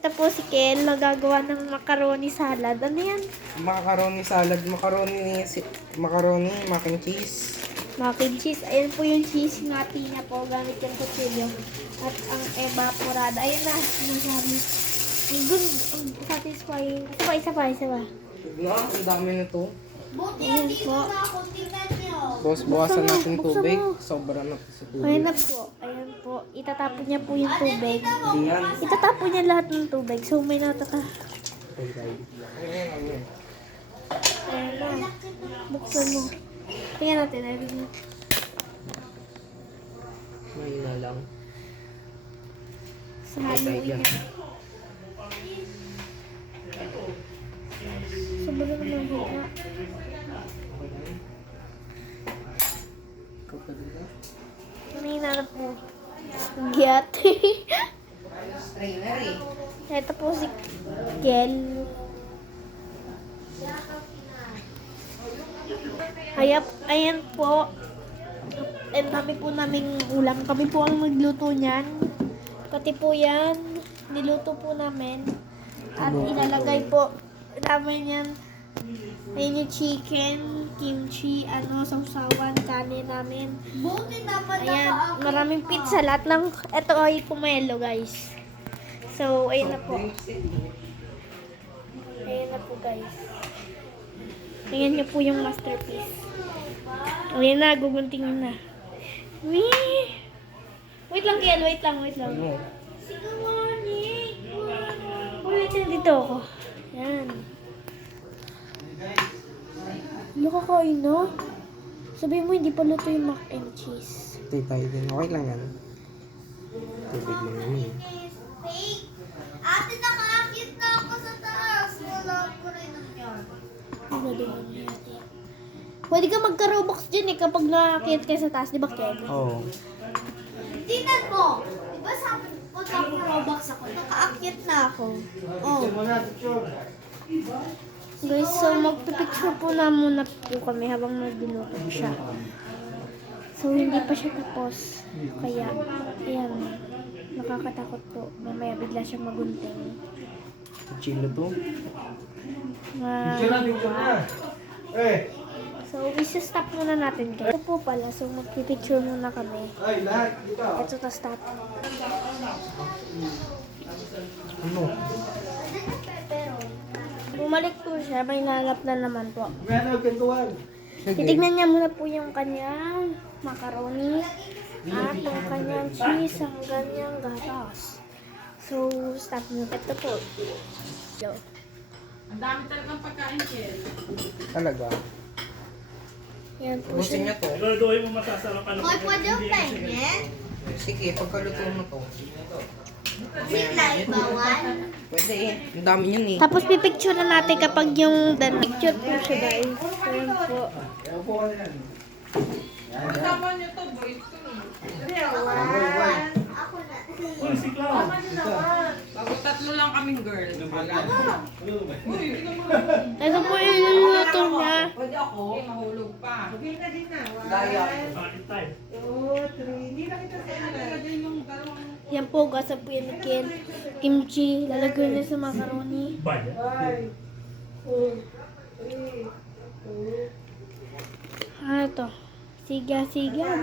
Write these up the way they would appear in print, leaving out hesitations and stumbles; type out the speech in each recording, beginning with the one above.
Ito po si Ken, nagagawa ng macaroni salad. Ano yan? Macaroni salad, macaroni, mac and cheese. Mac and cheese. Ayan po yung cheese ngati niya po. Gamit yung kutsilyo. At ang evaporada. Ayan na. Sinasabi. Ang good. Ang satisfying. Isa pa. Na, ang dami na to. Buti Ayan hindi po. na ako, tingnan nyo. Bawasan natin Buksan tubig. mo. Sobra na sa tubig. Ayan na po. Ayan po. Itatapon niya po yung tubig. Hindi yan. Itatapon niya lahat ng tubig. So may natata. Ayan. Ayan na. Buksan mo. Tingnan natin. Ayan. Mahina lang. Sa haluin niya. Sobrang mahina. Mahina na po. Gyat. Strainer eh. Ito po si Kel. Ayan po. Ang dami po naming ulam. Kami po ang magluto niyan. Pati po yan, niluto po namin. At ilalagay po namin yan. Ayun yung chicken, kimchi, sausawan, kanin namin. Buti naman Ayan, naka-akin maraming pa. pizza. Lahat ng, ito ay pomelo guys. So, ayun na po. Ayun na po guys. Tingnan niyo po yung masterpiece. Ayun na, guguntingin na. Wee! Wait lang, Kiel. Wait lang. Ano? Sige, Mani. Wait lang, dito ako. Yan. Ano kakain na? Sabihin mo, hindi pa luto yung mac and cheese. Tay tayo din. Okay lang yan. Tubig lang naman eh. Fake. Ate, nakaakit na ako sa taas. Wala ko rin ang yan. Ano doon natin? Pwede ka magka-robux dyan kapag nakakit ka sa taas, di ba, Ken? Oo. Tingnan mo. Diba sabi ko Robux ako, nakaakit na ako. Oh. Guys, so magpipicture po na muna po kami habang nagluluto siya. So, hindi pa siya tapos. Kaya, ayan. Nakakatakot po. Mamaya bigla siyang magunting. Chilo to. So, isa-stop muna natin guys. Ito po pala. So, magpipicture muna kami. Ito, ta-stop. Ano? Bumalik po siya. May nalap na naman po. Sige. Titignan niya muna po yung kanyang macaroni at yung kanyang cheese, ang ganyang gatas. So, stop mo. Ito po. Yo. Ang dami talagang pagkain, Kel. Talaga. Yan po Gusto niya siya. to. Siguraduhin mo masasarapan Hoy, pwede yung pengen? Sige, pagkaluto mo to. Sila, bawal. Pwede eh. Ang dami yun eh. Tapos pipicture na natin kapag yung picture po siya guys. Ayan po. Kasama niyo to, boys ko. Ako na. Uy, si Clown! Bago tatlo lang kaming girl. Uy, hindi ka Ito po yung niluluto niya. Pwede ako. Mahulog pa. Daya. Bakit tayo? Lagyan yung dalawang... Yan po, gasa po yan ni Ken. Kimchi, lalagyan niya sa macaroni. Baya. Ano to? Siga,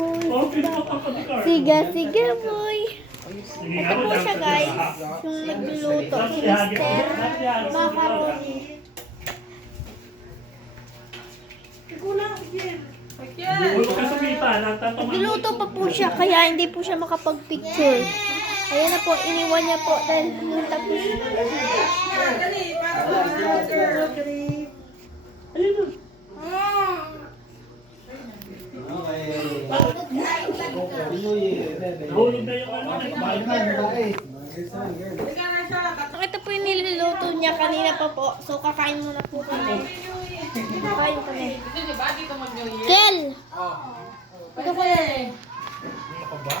boy. Oh, pinapot ang pagkakar. Siga, boy. Sige Ito po siya guys. Yung nagluluto. Si Mr. Macaroni. Huwag ka sumipa. Nagluluto pa po siya, kaya hindi po siya makapag-picture. Ayan na po, iniwan niya po dahil pumunta po siya. Dali, para girl. Nahulog na yung ano. Ito po yung niluluto niya kanina pa po. So, kakain muna po kami. Kakain kami. Ito, di ba? Dito mag-New Year. Kel! Oh. Ito ko na eh. Ano ka ba?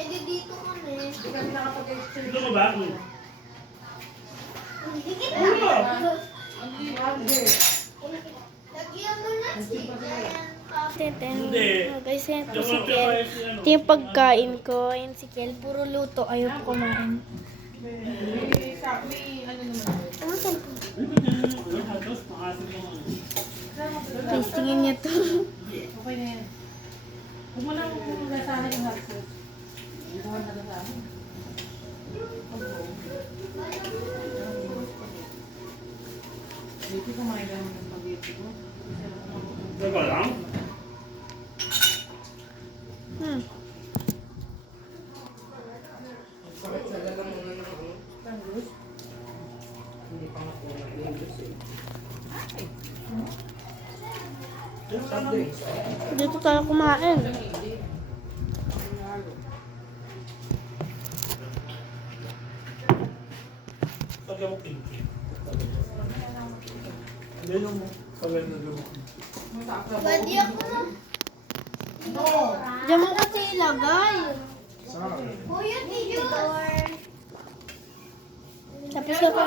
Eh, di dito kami. Ito mo ba? Dikit Ulo! Lagyan mo na siya. Hindi. Guys, yan po Yung si mga Kiel. kaya si ano. Ito yung pagkain ko. Ayan si Kiel. Puro luto. Ayaw po kumain. May ano naman. Ano saan po? Ay, ba't yan yung hatos? Maasim yung ano. Guys, tingin niya to. Okay na yan. Huwag mo lang lasahan yung hot sauce. Hindi ko na lasahan. Dito kumain ka naman ng spaghetti ko. Teka lang. Hmm. Sakit sa lalamunan ng ano. Hindi pa makuha ng English eh. Soft drinks. Dito tayo kumain. Pagyan mo kinki. Hindi yung pagyan na lumok. Pwede ako na. Diyan mo kasi ilagay. Sorry. Kuya, tiyo. Tapos na pa.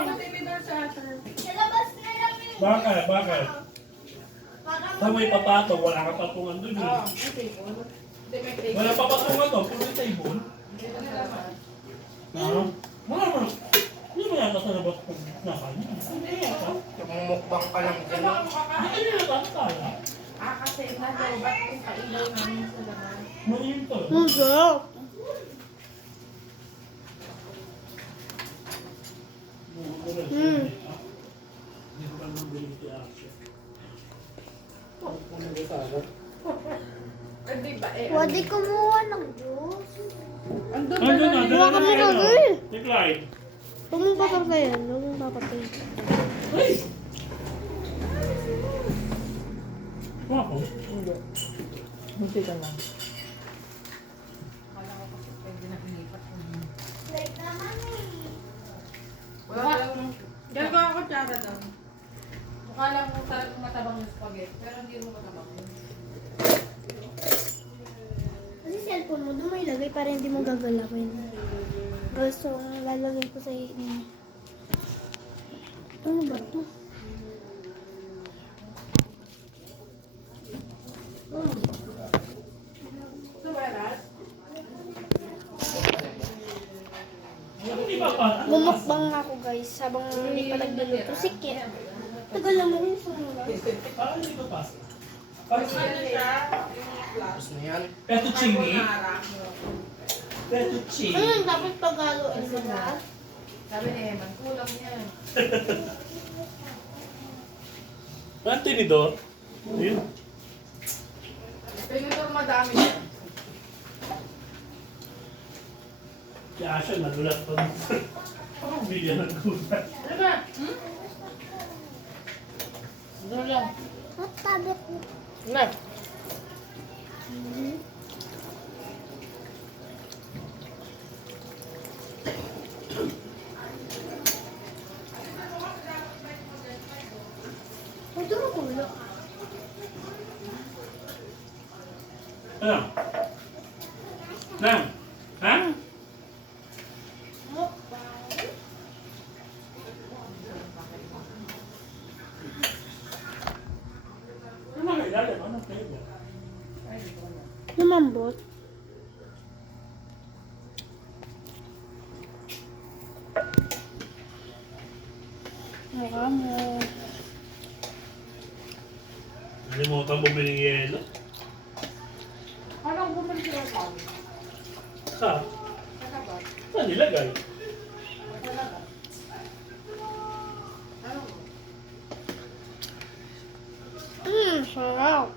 Sa labas na lang yung... Bakal, bakal. Para Sa may papatong, wala ka patungan dun eh. Wala pa patungan to, puro yung table. Wala mo. Hindi mo yata sa labas kung nakain. Hindi yata. Yung mukbang pa lang dyan. Hindi yata kaya. Kasi nasa ba't yung kailaw namin sa labas? Maliim to. Ang sarap. Hindi ko pa naman bilhin si Asya. Hindi ba eh? Pwede kumuha ng juice. Andun Ano na? Wala kami gagawin. Si Clyde. Huwag mong papatayin. Huwag mong papatayin. Ay! Ako? Hindi ka lang. Kala ko kasi pwede na inipat. Like naman eh. Wala lang. Diyan ko ako tsara daw. Mukha lang mo talagang matabang yung spaghetti. Pero hindi mo matabang yun. Kasi cellphone mo, doon mo ilagay para hindi mo gagalawin. Gusto, lalagay ko sa inyo. Ano ba ito? Hindi ba pa? Bumukbang ako guys, habang hindi pa nagluluto. Sige. Tagal naman yung sumula. Parang hindi ba pa? Parang Ano siya? Tapos na yan. fettuccine. Fettuccine. Ano yung dapat paghaluin mo na? Sabi ni Eman, kulang yan. Ang tinidor? Ayun. Tinidor madami yan. Si Asya nagulat pa. Parang bigyan ng gulat. Ano ba? Doon lang. Matabit mo. Na. Ito mo kulo. Ano? Nang? Ha? Ano nga ilalim? Anong kayo? Lumambot. Mukha mo. Nalimutan bumili ng yelo. Anong bumalik sila sa amin? Sa? Sa labas? Saan nilagay? Sa labas? Ano? Sarap.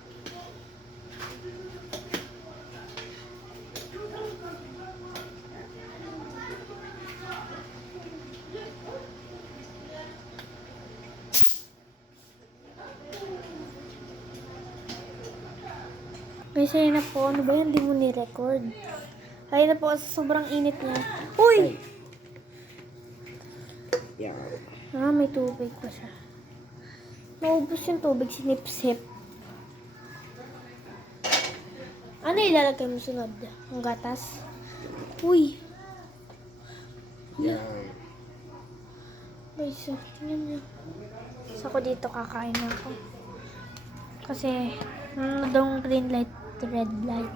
Guys, ayun na po. Ano ba yan? Hindi mo ni-record. Ayun na po. Sobrang init niya. Uy! Yan. Ah, may tubig pa siya. Naubos yung tubig. Sinip-sip. Ano ilalagay mo sunod? Ang gatas? Uy! Yan. Guys, tingnan niyo. So, ako dito kakain na ako. Kasi, Dong green light, red light.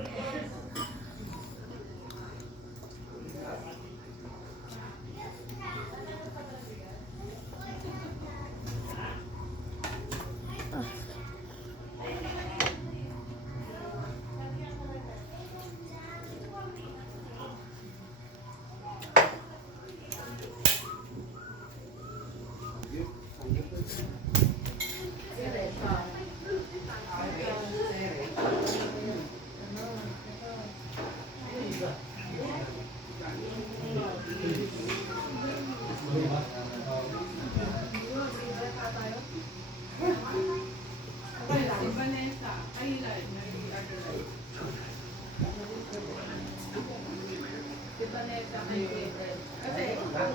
Kasi kung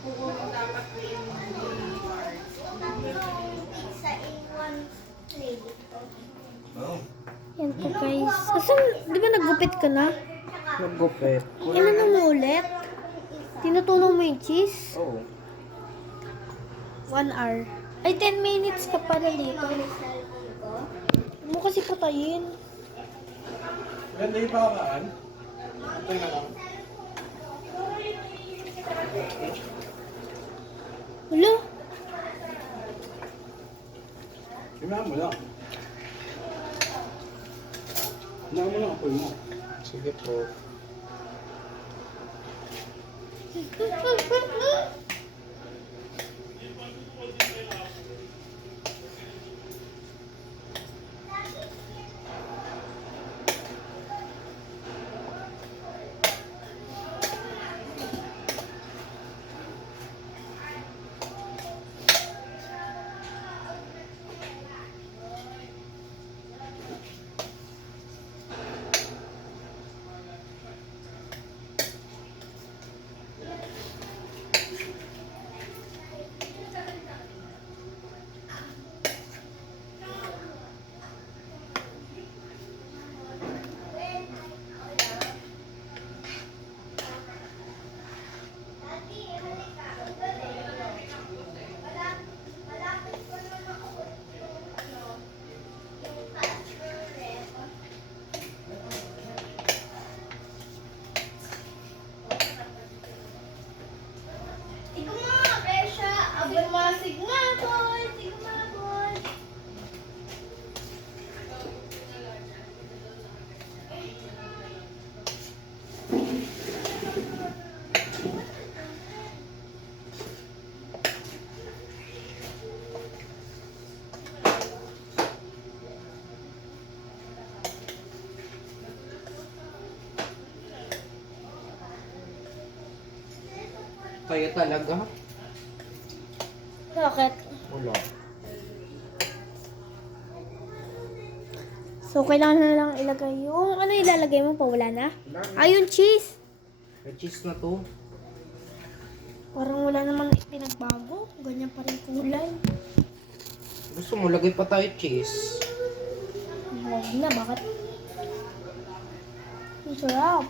kukunin dapat Pizza in one plate. Yan po guys. Asan, di ba naggupit ka na? Nagupit. Inano mo ulit? Tinutulong mo yung cheese? Oo. 1 hour. Ay, 10 minutes ka pala dito. Huwag mo kasi patayin. Ganda yung pakaan. Ito na lang. Hulo? Tingnan mo lang. Tingnan mo lang, apoy mo. Sige po. Ikaw mga Besha, abang masig nga boy. Ikaw mga boy. Kaya talaga? Bakit? Wala. So, kailangan na lang ilagay yung... Ano ilalagay mo pa? Wala na? Ay, yung cheese! May cheese na to. Parang wala namang pinagbago. Ganyan pa rin kulay. Gusto mo, lagay pa tayo cheese. Huwag na, bakit? Ang sarap.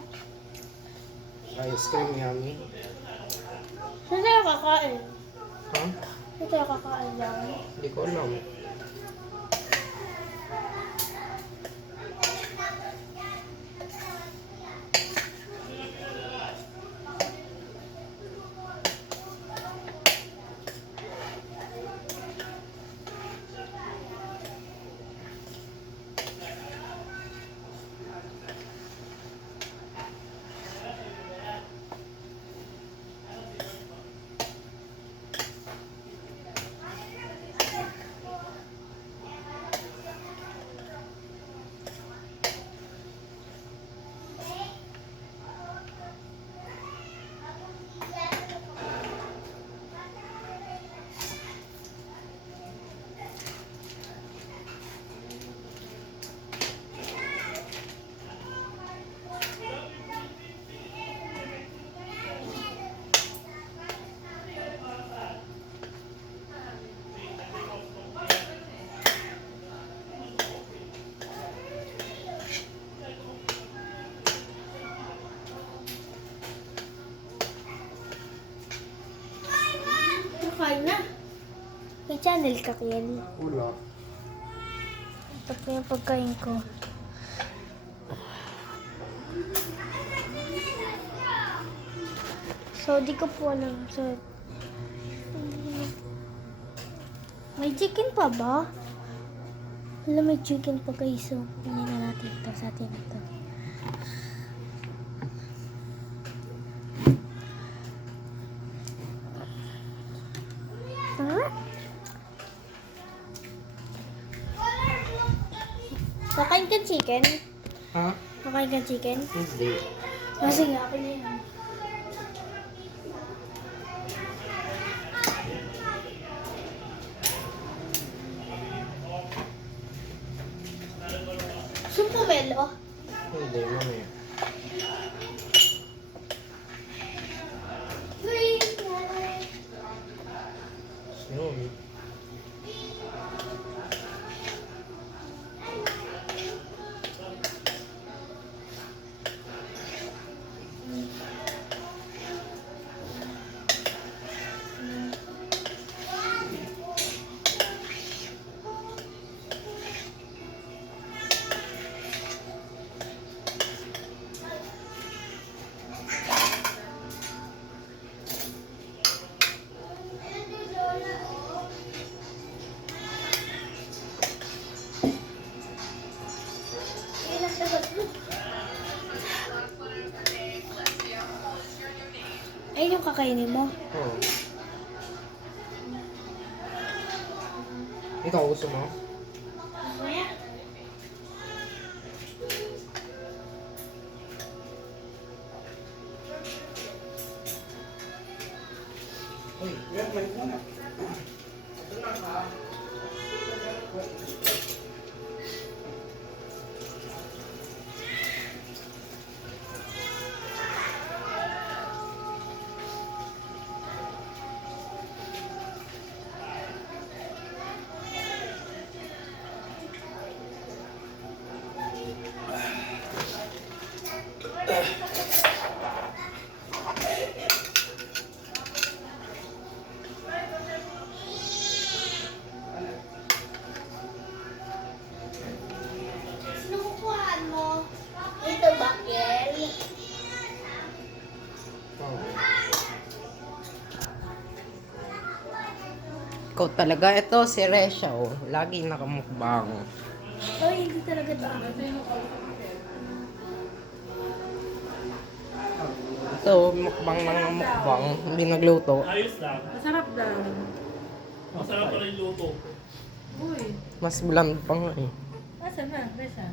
Ice cream yummy. Saan tayo kakain? Ha? Saan tayo kakain lang? Hindi ko alam. Nakain na. May channel ka, Kiel. Wala. Ito Ito po yung pagkain ko. So, di ko po alam. So, may chicken pa ba? Wala, may chicken pa guys. So, kunin na natin ito sa atin ito. Kakain ka chicken? Ha? Kakain ka chicken? Hindi. Sige, ako na yan. Sumpumelo? Hindi, mamaya. Yun. Ayun yung kakainin mo. Oo. Ikaw gusto mo? Uy, may muna. Sino kukuhaan mo? Ito ba, Kel? Oo. Ikaw talaga, ito si Resha, oh. Lagi nakamukbang. Ay, hindi talaga ito. Ito, mukbang ng mukbang. Hindi nagluto. Ayos lang. Masarap daw. Masarap pala yung luto. Uy, Mas bland pa nga eh. asa na, Resa?